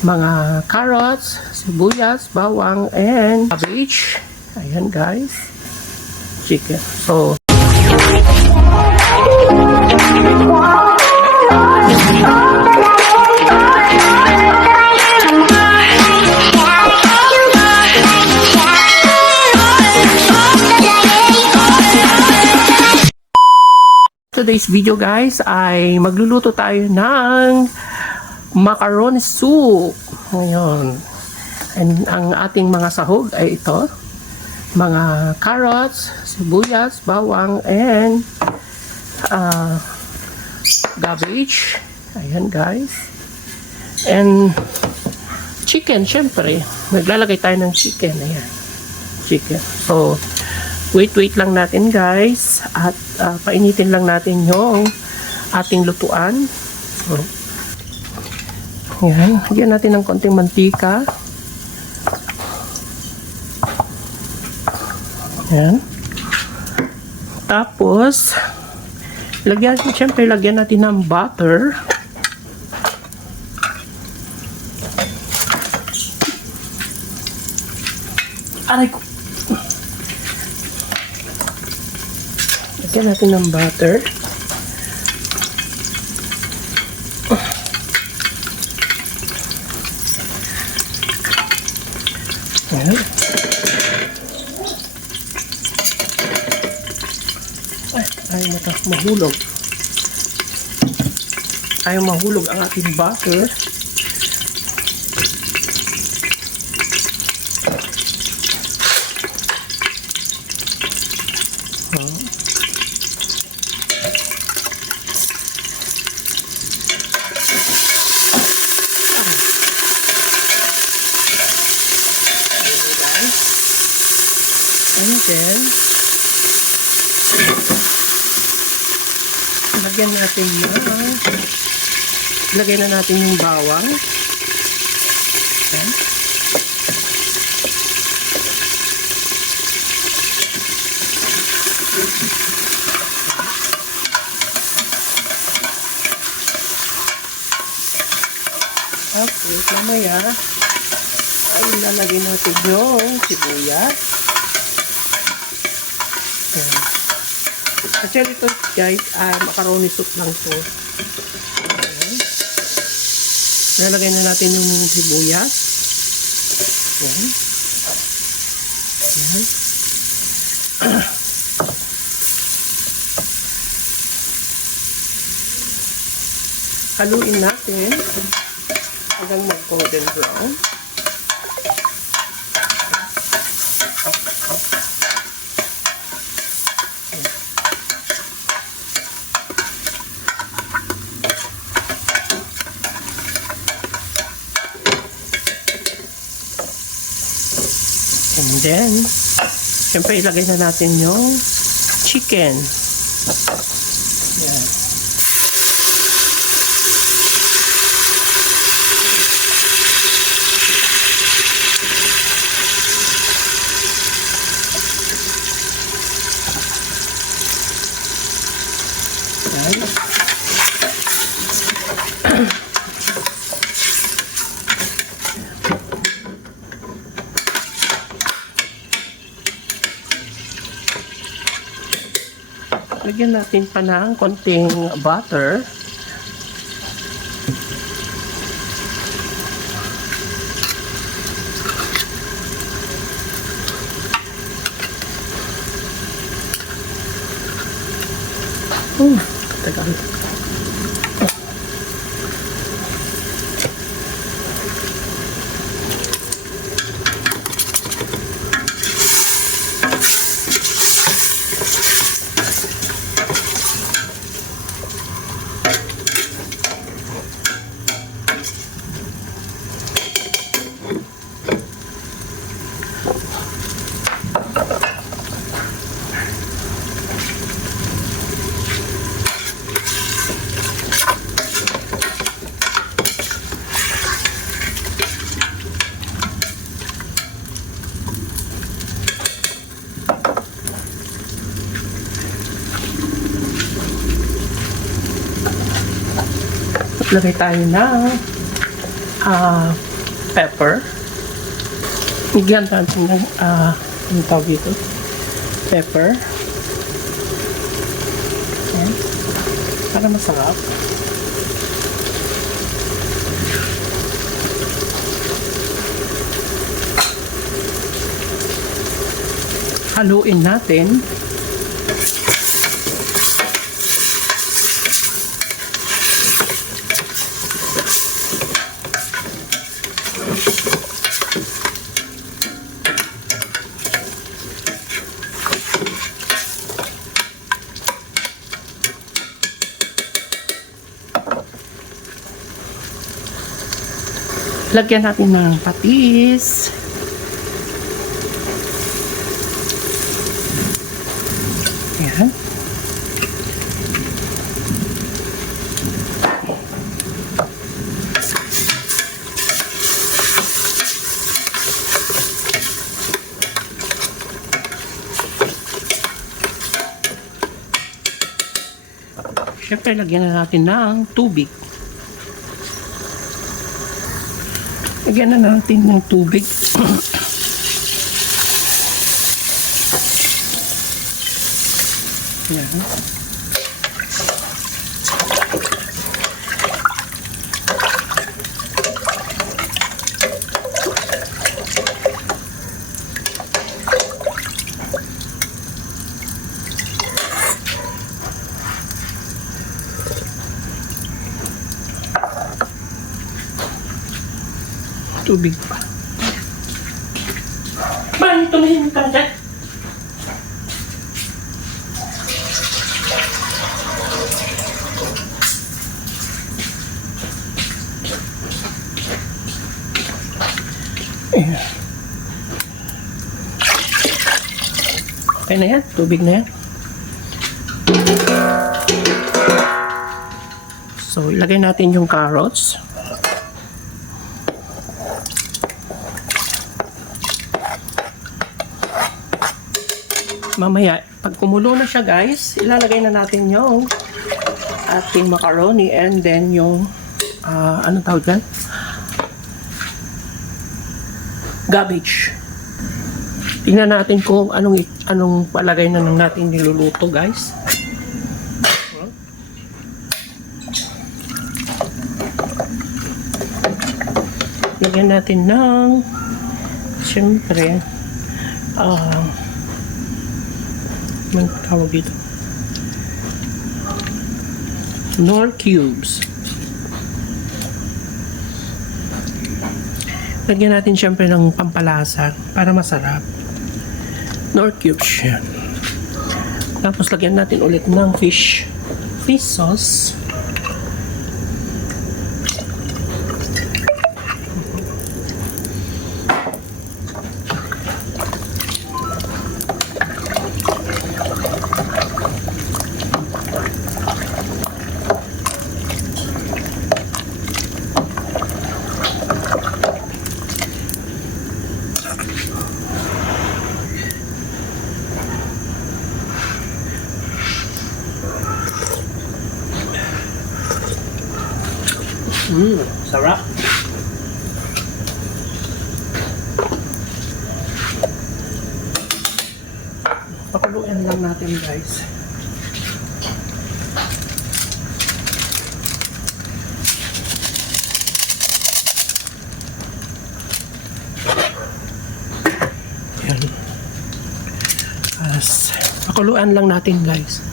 mga carrots, sibuyas, bawang, and cabbage. Ayan guys. Chicken. So, today's video guys ay magluluto tayo ng macaroni soup. Ngayon. And ang ating mga sahog ay ito. Mga carrots, sibuyas, bawang, and uh, cabbage. Ayan guys. And chicken, syempre. Maglalagay tayo ng chicken. Ayan. Chicken. So, wait, wait lang natin guys. At uh, painitin lang natin yung ating lutuan. So, Ayan. Lagyan natin ng konting mantika. Ayan. Tapos, lagyan, syempre, lagyan natin ng butter. Aray ko. Lagyan natin ng butter. Ayan. Ay, ayaw mo ta mahulog. Ayaw mahulog ang ating butter. Ah. And lagyan natin yung, lagyan na natin yung bawang. Ayan. Tapos, mamaya, ay lalagyan natin yung sibuyas. Ayan. Actually, ito guys, ah, macaroni soup lang to. Ayan. Nalagay na natin yung sibuyas. Ayan. Ayan. Haluin natin hanggang mag-golden brown. And then, syempre ilagay na natin yung chicken. Yan. Yan. Lagyan natin pa ng konting butter. Hmm, tagal. Lagay tayo na ah pepper. Bigyan natin ng, ah, ano tawag dito? Pepper. Ayan. Para masarap. Haluin natin. Lagyan natin ng patis. Ayan. Siyempre, lagyan na natin ng tubig. Lagyan na natin ng tubig. Yan. Tubig pa. Man, tumingin ka dyan. Okay na yan. Tubig na yan. So, ilagay natin yung carrots. Mamaya, pag kumulo na siya guys, ilalagay na natin yung ating macaroni and then yung, ah, anong tawag dyan? Garbage. Tingnan natin kung anong anong palagay na ng natin niluluto, guys. Lagyan natin ng siyempre ah uh, tawag dito. Nor cubes. Lagyan natin syempre ng pampalasa para masarap. Nor cubes yan. Tapos lagyan natin ulit ng fish. Fish sauce Mmm, sarap. Pakuluin lang natin guys. Yan. As, pakuluan lang natin guys.